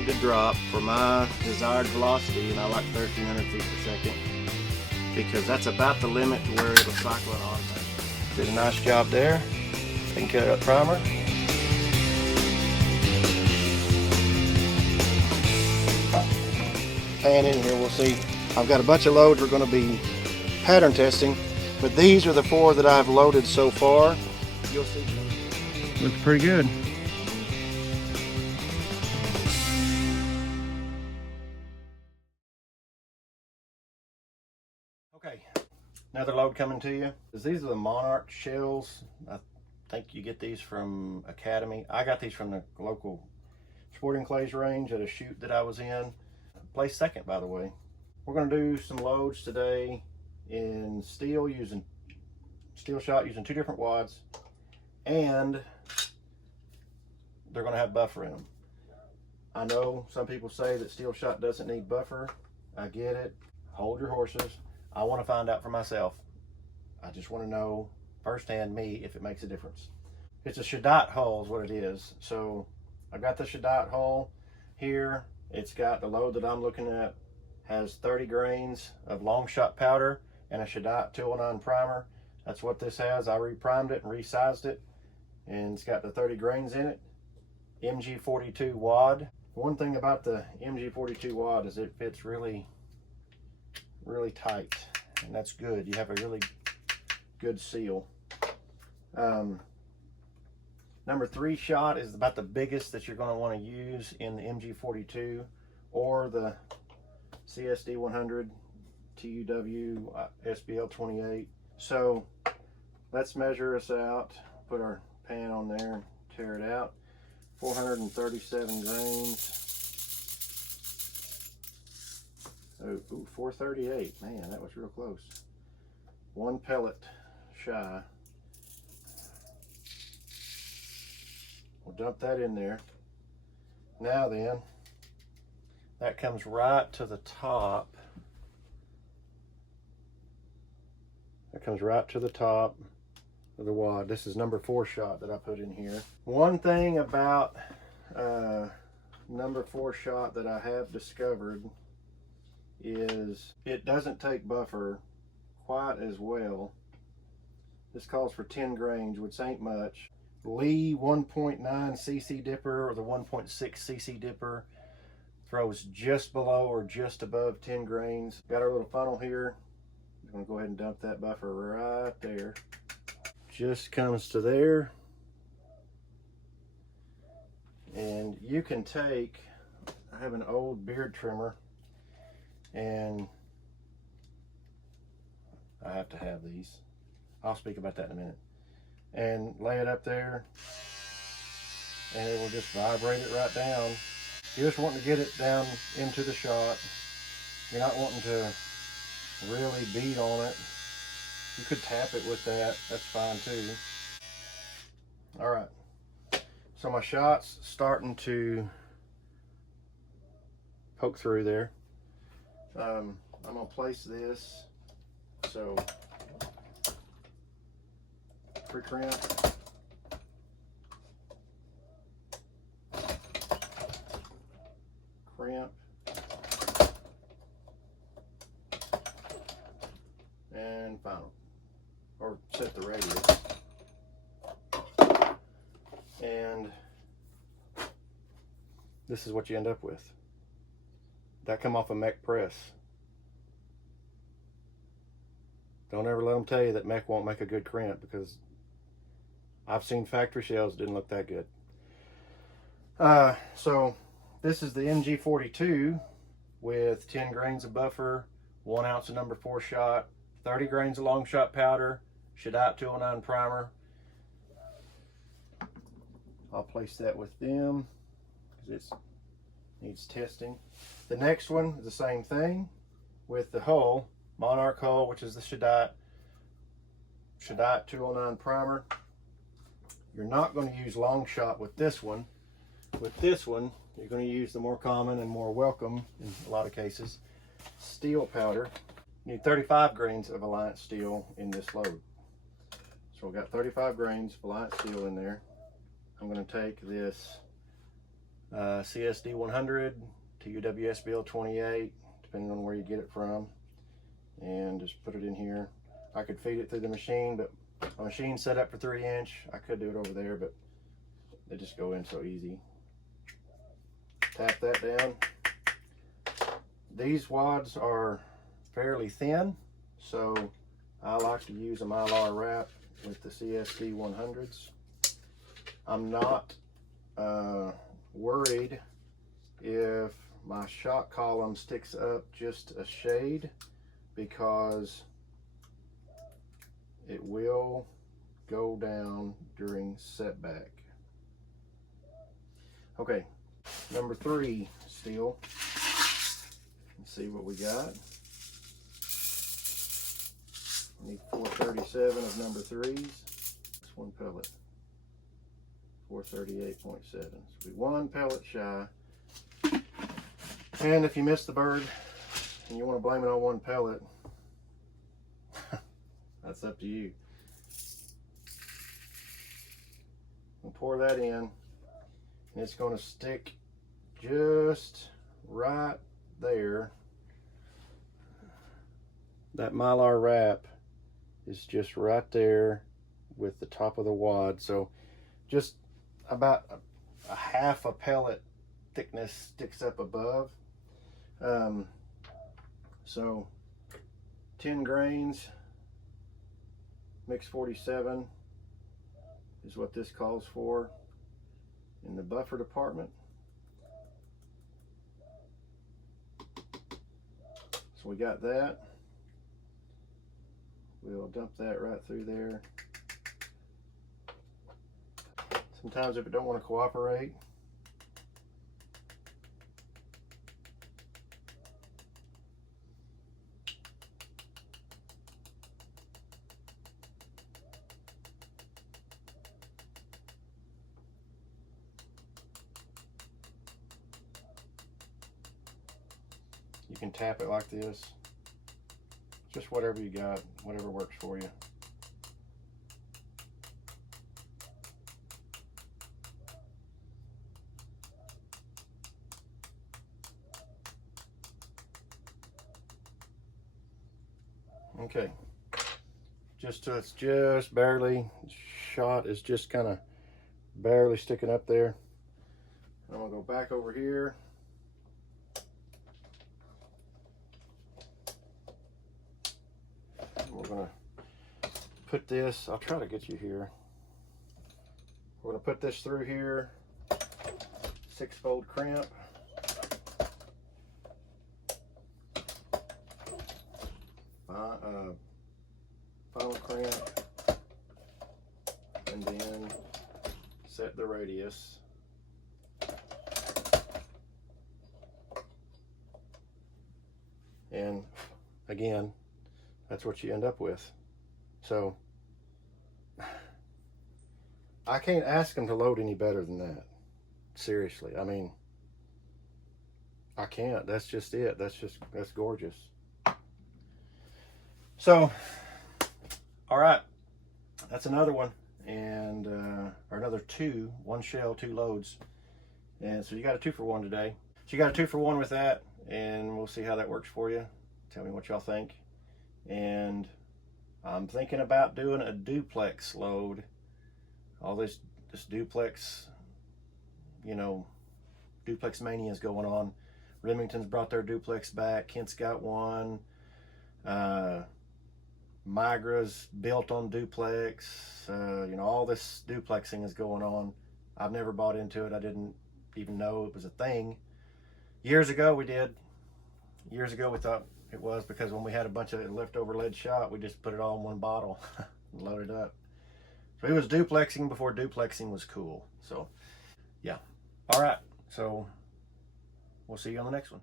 need to drop for my desired velocity, and I like 1,300 feet per second because that's about the limit to where it'll cycle it on. Did a nice job there. Then cut up primer. And in here we'll see, I've got a bunch of loads we're going to be pattern testing, but these are the 4 that I've loaded so far. You'll see. Looks pretty good. Okay, another load coming to you. These are the Monarch shells. I think you get these from Academy. I got these from the local sporting clays range at a shoot that I was in. Placed second, by the way. We're going to do some loads today in steel shot using 2 different wads, and they're going to have buffer in them. I know some people say that steel shot doesn't need buffer. I get it. Hold your horses. I want to find out for myself. I just want to know firsthand, me, if it makes a difference. It's a Cheddite hull is what it is. So I've got the Cheddite hull here. It's got the load that I'm looking at has 30 grains of long shot powder and a Cheddite 209 primer. That's what this has. I reprimed it and resized it, and it's got the 30 grains in it. MG42 wad. One thing about the MG42 wad is it fits really tight, and that's good. You have a really good seal. Number 3 shot is about the biggest that you're going to want to use in the MG42 or the CSD 100 TUW SBL 28. So let's measure us out, put our pan on there and tear it out. 437 grains. Oh, 438. Man, that was real close. 1 pellet shy. We'll dump that in there. Now then, that comes right to the top. That comes right to the top of the wad. This is number 4 shot that I put in here. One thing about number 4 shot that I have discovered is it doesn't take buffer quite as well. This calls for 10 grains, which ain't much. Lee 1.9 cc dipper or the 1.6 cc dipper throws just below or just above 10 grains. Got our little funnel here. I'm gonna go ahead and dump that buffer right there. Just comes to there. And you can take, I have an old beard trimmer, and I have to have these. I'll speak about that in a minute. And lay it up there, and it will just vibrate it right down. You're just wanting to get it down into the shot. You're not wanting to really beat on it. You could tap it with that, that's fine too. All right, so my shot's starting to poke through there. I'm gonna place this, so pre-crimp, crimp, and final, or set the radius. And this is what you end up with. That come off a mech press. Don't ever let them tell you that mech won't make a good crimp, because I've seen factory shells that didn't look that good. So this is the MG42 with 10 grains of buffer, 1 ounce of number 4 shot, 30 grains of long shot powder, Cheddite 209 primer. I'll place that with them because it needs testing. The next one is the same thing with the hull, Monarch hull, which is the Cheddite 209 primer. You're not going to use long shot with this one. With this one, you're going to use the more common and more welcome, in a lot of cases, steel powder. You need 35 grains of Alliance steel in this load. So we've got 35 grains of Alliance steel in there. I'm going to take this CSD 100 to UWSBL 28, depending on where you get it from, and just put it in here. I could feed it through the machine, but my machine's set up for 3-inch. I could do it over there, but they just go in so easy. Tap that down. These wads are fairly thin, so I like to use a Mylar wrap with the CSD 100s. I'm not worried if my shock column sticks up just a shade, because it will go down during setback. Okay, number 3 steel. Let's see what we got. I need 437 of number 3s. That's 1 pellet. 438.7. So we 1 pellet shy. And if you miss the bird and you want to blame it on 1 pellet, that's up to you. We'll pour that in, and it's going to stick just right there. That Mylar wrap is just right there with the top of the wad, so just about a half a pellet thickness sticks up above. So 10 grains mix 47 is what this calls for in the buffer department. So we got that. We'll dump that right through there. Sometimes if it don't want to cooperate, you can tap it like this. Just whatever you got, whatever works for you. Okay, just till it's just barely, shot is just kind of barely sticking up there. I'm gonna go back over here. We're gonna put this, I'll try to get you here. We're gonna put this through here, 6-fold crimp. Final crimp, and then set the radius. And again, that's what you end up with. So I can't ask them to load any better than that. Seriously, I mean, I can't. That's just it. That's gorgeous. So, all right, that's another one, and or another 2, 1 shell, 2 loads, and so you got a 2-for-1 today. So you got a 2-for-1 with that, and we'll see how that works for you. Tell me what y'all think. And I'm thinking about doing a duplex load. All this duplex, you know, duplex mania is going on. Remington's brought their duplex back. Kent's got one. Migra's built on duplex. You know, all this duplexing is going on. I've never bought into it. I didn't even know it was a thing. Years ago we did. Years ago we thought it was, because when we had a bunch of leftover lead shot, we just put it all in one bottle and loaded up. So it was duplexing before duplexing was cool. So yeah. All right. So we'll see you on the next one.